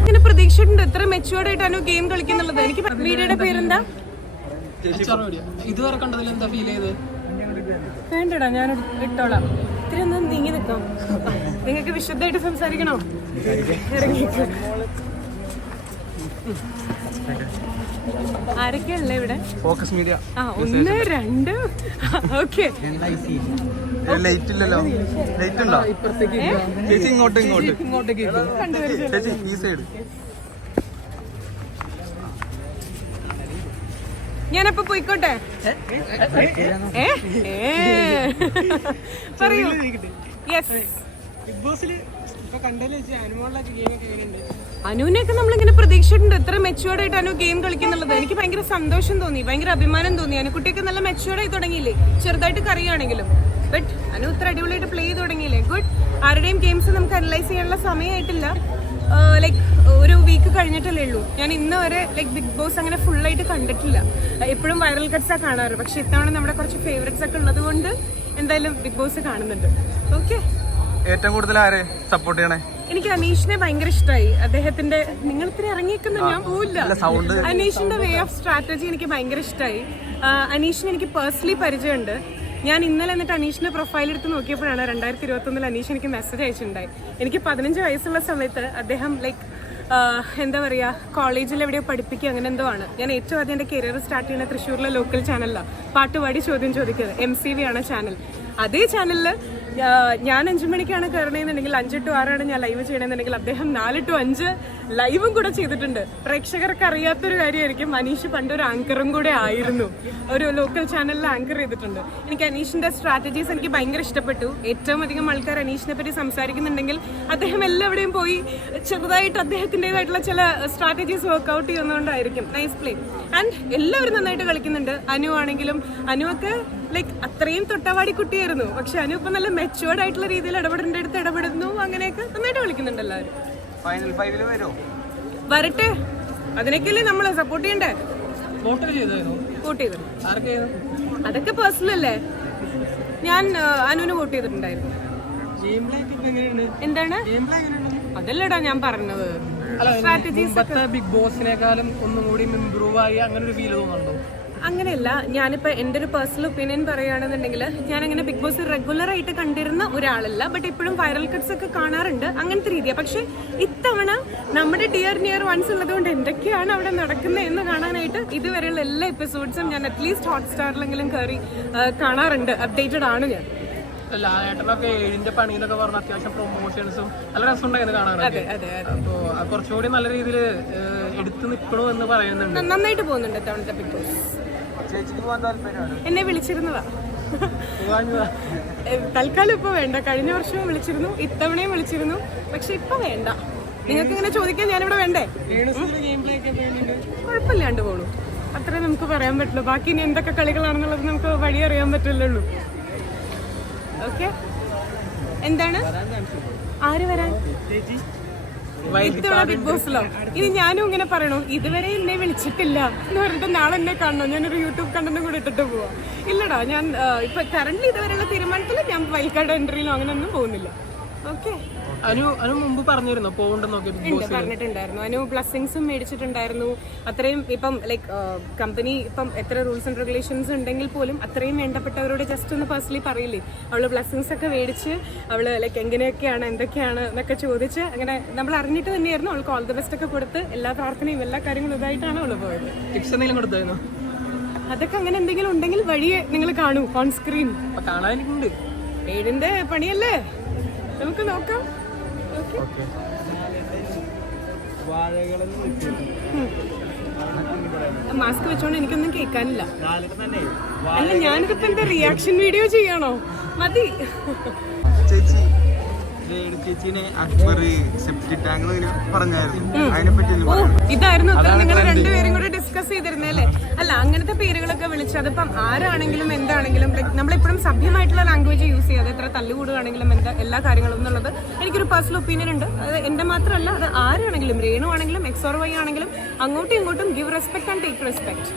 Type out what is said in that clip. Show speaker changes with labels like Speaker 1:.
Speaker 1: ഇങ്ങനെ
Speaker 2: പ്രതീക്ഷിച്ചിട്ടുണ്ട്. എത്ര മെച്ചുവേർഡ് ആയിട്ടാണ് ഗെയിം കളിക്കുന്നുള്ളത്. എനിക്ക് വീഡിയോയുടെ പേരെന്താ?
Speaker 3: ഇതുവരെ കണ്ടതിൽ എന്താ ഫീൽ ചെയ്ത്
Speaker 2: വേണ്ടടാ ഞാൻ ഇട്ടോളാം. ഇത്തിരി ഒന്ന് നീങ്ങി നിൽക്കാം? നിങ്ങൾക്ക് വിശുദ്ധമായിട്ട് സംസാരിക്കണോ. ആരൊക്കെയല്ലേ ഇവിടെ?
Speaker 1: ഫോക്കസ് മീഡിയ
Speaker 2: ആ ഒന്ന് രണ്ട്. ഓക്കെ
Speaker 1: ലൈറ്റ് ഇല്ലല്ലോ. ലൈറ്റ് ഉണ്ടോ? ചേച്ചി ഇങ്ങോട്ട് ഇങ്ങോട്ട്.
Speaker 3: ഇങ്ങോട്ടേക്ക്
Speaker 1: ചേച്ചി ഈ സൈഡ്
Speaker 2: ഞാനപ്പോ പോയിക്കോട്ടെ. പറയൂ. യെസ് അനുവിനെയൊക്കെ നമ്മളിങ്ങനെ പ്രതീക്ഷിച്ചിട്ടുണ്ട്. എത്ര മെച്ചുവേർഡ് ആയിട്ട് അനു ഗെയിം കളിക്കുന്നുള്ളത് എനിക്ക് ഭയങ്കര സന്തോഷം തോന്നി. ഭയങ്കര അഭിമാനം തോന്നി. അനുക്കുട്ടിയൊക്കെ നല്ല മെച്ചുവേർഡ് ആയി തുടങ്ങിയില്ലേ? ചെറുതായിട്ട് കറിയാണെങ്കിലും ബട്ട് അനു ഇത്ര അടിപൊളിയായിട്ട് പ്ലേ ചെയ്ത് തുടങ്ങിയില്ലേ? ഗുഡ് ആരുടെയും ഗെയിംസ് നമുക്ക് അനലൈസ് ചെയ്യാനുള്ള സമയമായിട്ടില്ല. ലൈക്ക് ഒരു വീക്ക് കഴിഞ്ഞിട്ടല്ലേ ഉള്ളൂ. ഞാൻ ഇന്ന് വരെ ലൈക്ക് ബിഗ് ബോസ് അങ്ങനെ ഫുള്ളായിട്ട് കണ്ടിട്ടില്ല. എപ്പോഴും വൈറൽ കട്ട്സാണ് കാണാറ്. പക്ഷെ ഇത്തവണ നമ്മുടെ കുറച്ച് ഫേവറേറ്റ്സ് ഒക്കെ ഉള്ളത് കൊണ്ട് എന്തായാലും ബിഗ് ബോസ് കാണുന്നുണ്ട്. ഓക്കെ
Speaker 1: ഏറ്റവും കൂടുതൽ ആരെ സപ്പോർട്ട് ചെയ്യണേ?
Speaker 2: എനിക്ക് അനീഷിനെ ഭയങ്കര ഇഷ്ടമായി അദ്ദേഹത്തിന്റെ നിങ്ങൾ ഇത്തിരി ഇറങ്ങിയേക്കുന്ന ഞാൻ പോവില്ല. അനീഷിന്റെ വേ ഓഫ് സ്ട്രാറ്റജി എനിക്ക് ഭയങ്കര ഇഷ്ടമായി അനീഷിനെ എനിക്ക് പേഴ്സണലി പരിചയമുണ്ട്. ഞാൻ ഇന്നലെ എന്നിട്ട് അനീഷിന്റെ പ്രൊഫൈൽ എടുത്ത് നോക്കിയപ്പോഴാണ് രണ്ടായിരത്തി ഇരുപത്തി ഒന്നിൽ അനീഷ് എനിക്ക് മെസ്സേജ് അയച്ചിട്ടുണ്ടായി. എനിക്ക് പതിനഞ്ച് വയസ്സുള്ള സമയത്ത് അദ്ദേഹം ലൈക്ക് എന്താ പറയുക കോളേജിൽ എവിടെയോ പഠിപ്പിക്കുക അങ്ങനെ എന്തോ ആണ്. ഞാൻ ഏറ്റവും ആദ്യം എന്റെ കരിയർ സ്റ്റാർട്ട് ചെയ്യുന്ന തൃശ്ശൂരിലെ ലോക്കൽ ചാനലിലാണ് പാട്ടുപാടി ചോദ്യം ചോദിക്കുന്നത് എം സി വി ആണ് ചാനൽ അതേ ചാനലിൽ ഞാൻ അഞ്ചു മണിക്കാണ് കയറണമെന്നുണ്ടെങ്കിൽ അഞ്ച് ടു ആറാണ് ഞാൻ ലൈവ് ചെയ്യണമെന്നുണ്ടെങ്കിൽ അദ്ദേഹം നാല് ടു അഞ്ച് ലൈവും കൂടെ ചെയ്തിട്ടുണ്ട്. പ്രേക്ഷകർക്ക് അറിയാത്തൊരു കാര്യമായിരിക്കും. അനീഷ് പണ്ട് ഒരു ആങ്കറും കൂടെ ആയിരുന്നു. ഒരു ലോക്കൽ ചാനലിൽ ആങ്കർ ചെയ്തിട്ടുണ്ട്. എനിക്ക് അനീഷിന്റെ സ്ട്രാറ്റജീസ് എനിക്ക് ഭയങ്കര ഇഷ്ടപ്പെട്ടു. ഏറ്റവും അധികം ആൾക്കാർ അനീഷിനെ പറ്റി സംസാരിക്കുന്നുണ്ടെങ്കിൽ അദ്ദേഹം എല്ലാവിടെയും പോയി ചെറുതായിട്ട് അദ്ദേഹത്തിന്റെതായിട്ടുള്ള ചില സ്ട്രാറ്റജീസ് വർക്ക്ഔട്ട് ചെയ്യുന്നതുകൊണ്ടായിരിക്കും. നൈസ് പ്ലേ ആൻഡ് എല്ലാവരും നന്നായിട്ട് കളിക്കുന്നുണ്ട്. അനു ആണെങ്കിലും അനുവൊക്കെ ലൈക്ക് അത്രയും തൊട്ടവാടി കുട്ടിയായിരുന്നു. പക്ഷെ അനു ഇപ്പൊ നല്ല മെച്ചുവേർഡ് ആയിട്ടുള്ള രീതിയിൽ ഇടപെടേണ്ട അടുത്ത് ഇടപെടുന്നു. അങ്ങനെയൊക്കെ നന്നായിട്ട് കളിക്കുന്നുണ്ട് എല്ലാവരും.
Speaker 1: ഫൈനൽ ഫൈവിൽ വരുമോ
Speaker 2: വരട്ടെ. അതിനൊക്കെയല്ലേ നമ്മളെ സപ്പോർട്ട് ചെയ്യണ്ടേ?
Speaker 3: വോട്ട്
Speaker 2: ചെയ്തു? അതൊക്കെ പേഴ്സണൽ അല്ലേ? ഞാൻ അനുവിന് വോട്ട് ചെയ്തിട്ടുണ്ടായിരുന്നു. എന്താണ്? അതല്ലടാ ഞാൻ പറഞ്ഞത്.
Speaker 3: ബിഗ് ബോസിനേക്കാളും ഒന്നും കൂടി ഇമ്പ്രൂവ് ആയി അങ്ങനെ ഒരു ഫീൽ തോന്നുന്നുണ്ടോ?
Speaker 2: അങ്ങനെയല്ല ഞാനിപ്പോൾ എന്റെ ഒരു പേഴ്സണൽ ഒപ്പീനിയൻ പറയുകയാണെന്നുണ്ടെങ്കിൽ ഞാനങ്ങനെ അങ്ങനെ ബിഗ് ബോസ് റെഗുലർ ആയിട്ട് കണ്ടിരുന്ന ഒരാളല്ല ബട്ട് ഇപ്പോഴും വൈറൽ കട്ട്സ് ഒക്കെ കാണാറുണ്ട് അങ്ങനത്തെ രീതിയാണ് പക്ഷേ ഇത്തവണ നമ്മുടെ ഡിയർ നിയർ വൺസ് ഉള്ളതുകൊണ്ട് എന്തൊക്കെയാണ് അവിടെ നടക്കുന്നത് എന്ന് കാണാനായിട്ട് ഇതുവരെയുള്ള എല്ലാ എപ്പിസോഡ്സും ഞാൻ അറ്റ്ലീസ്റ്റ് ഹോട്ട്സ്റ്റാറിലെങ്കിലും കയറി കാണാറുണ്ട് അപ്ഡേറ്റഡ് ആണ് ഞാൻ.
Speaker 3: ലാലേട്ടനൊക്കെ ഏഴിന്റെ പണി എന്നൊക്കെ പറഞ്ഞ അത്യാവശ്യം പ്രൊമോഷൻസും നല്ല രസമുണ്ടായിരുന്നു കാണാനൊക്കെ. അപ്പോ കുറച്ചുകൂടി നല്ല രീതിയിൽ എടുത്തു നിൽക്കണോ എന്ന് പറയുന്നുണ്ട്.
Speaker 2: നന്നായിട്ട് പോകുന്നുണ്ട് ബിഗ് ബോസ് എന്നെ വിളിച്ചിരുന്നതാ. തൽക്കാലം ഇപ്പൊ വേണ്ട. കഴിഞ്ഞ വർഷവും വിളിച്ചിരുന്നു ഇത്തവണയും വിളിച്ചിരുന്നു. പക്ഷെ ഇപ്പൊ വേണ്ട. നിങ്ങൾക്ക് ഇങ്ങനെ ചോദിക്കാൻ ഞാനിവിടെ വേണ്ടേ? കുഴപ്പമില്ലാണ്ട് പോണു. അത്രേ നമുക്ക് പറയാൻ പറ്റുള്ളൂ. ബാക്കി ഇനി എന്തൊക്കെ കളികളാണെന്നുള്ളത് നമുക്ക് വഴി അറിയാൻ പറ്റില്ലല്ലോ ഓക്കെ എന്താണ്? ആര് വരാൻ? ഇത്തവണ ബിഗ് ബോസിലോ ഇനി ഞാനും ഇങ്ങനെ പറയണു ഇതുവരെ എന്നെ വിളിച്ചിട്ടില്ല. എന്ന് പറഞ്ഞിട്ട് നാളെ എന്നെ കാണണം. ഞാനൊരു യൂട്യൂബ് കണ്ടന്റും കൂടെ ഇട്ടിട്ട് പോവാം. ഇല്ലടാ ഞാൻ ഇപ്പൊ കറന്റ് ഇതുവരെയുള്ള തീരുമാനത്തിൽ ഞാൻ വൈൽഡ് കാർഡ് എൻട്രിയിലോ അങ്ങനെ ഒന്നും പോകുന്നില്ല.
Speaker 3: അനു അനു മുമ്പ് പറഞ്ഞിരുന്നു?
Speaker 2: ഉണ്ട് പറഞ്ഞിട്ടുണ്ടായിരുന്നു. അനു ബ്ലസ്സിങ്സും മേടിച്ചിട്ടുണ്ടായിരുന്നു. അത്രയും ഇപ്പം ലൈക്ക് കമ്പനി ഇപ്പം എത്ര റൂൾസ് ആൻഡ് റെഗുലേഷൻസ് ഉണ്ടെങ്കിൽ പോലും അത്രയും വേണ്ടപ്പെട്ടവരോട് ജസ്റ്റ് ഒന്ന് പേഴ്സണലി പറയില്ലേ? അവൾ ബ്ലസ്സിങ്സ് ഒക്കെ മേടിച്ച് അവൾ ലൈക്ക് എങ്ങനെയൊക്കെയാണ് എന്തൊക്കെയാണ് എന്നൊക്കെ ചോദിച്ച് അങ്ങനെ നമ്മൾ അറിഞ്ഞിട്ട് തന്നെയായിരുന്നു. അവൾക്ക് ഓൾ ദി ബെസ്റ്റ് ഒക്കെ കൊടുത്ത് എല്ലാ പ്രാർത്ഥനയും എല്ലാ കാര്യങ്ങളും ഇതായിട്ടാണ് അവൾ പോയത്.
Speaker 3: ടിപ്സ് എന്തെങ്കിലും കൊടുത്തായിരുന്നു?
Speaker 2: അതൊക്കെ അങ്ങനെ എന്തെങ്കിലും ഉണ്ടെങ്കിൽ വഴിയെ നിങ്ങൾ കാണൂ ഓൺ സ്ക്രീൻ
Speaker 3: കാണാനുണ്ട്
Speaker 2: ഏഴിന്റെ പണിയല്ലേ? നമുക്ക് നോക്കാം. ഓക്കെ. മാസ്ക് വെച്ചോണ്ട് എനിക്കൊന്നും കേൾക്കാനില്ല. അല്ല ഞാനിതിപ്പോ എന്താ റിയാക്ഷൻ വീഡിയോ ചെയ്യണോ? മതി.
Speaker 1: ചേച്ചി. ചേച്ചിനെ അക്ബർ ടാങ്ക് പറഞ്ഞായിരുന്നു. അതിനെ പറ്റി?
Speaker 2: ഇതായിരുന്നു അത്ര നിങ്ങൾ രണ്ടുപേരും കൂടെ ഡിസ്കസ് ചെയ്തിരുന്നല്ലേ അല്ല? അങ്ങനത്തെ പേരുകളൊക്കെ വിളിച്ച് അതിപ്പം ആരാണെങ്കിലും എന്താണെങ്കിലും like നമ്മളെപ്പോഴും സഭ്യമായിട്ടുള്ള ലാംഗ്വേജ് യൂസ് ചെയ്യാതെ എത്ര തല്ലുകൂടുകയാണെങ്കിലും എന്താ എല്ലാ കാര്യങ്ങളും എന്നുള്ളത് എനിക്കൊരു പേഴ്സണൽ ഒപ്പീനിയൻ ഉണ്ട്. അത് എന്റെ മാത്രമല്ല അത് ആരാണെങ്കിലും രേണു ആണെങ്കിലും എക്സോർ വൈ ആണെങ്കിലും അങ്ങോട്ടും ഇങ്ങോട്ടും give respect and take respect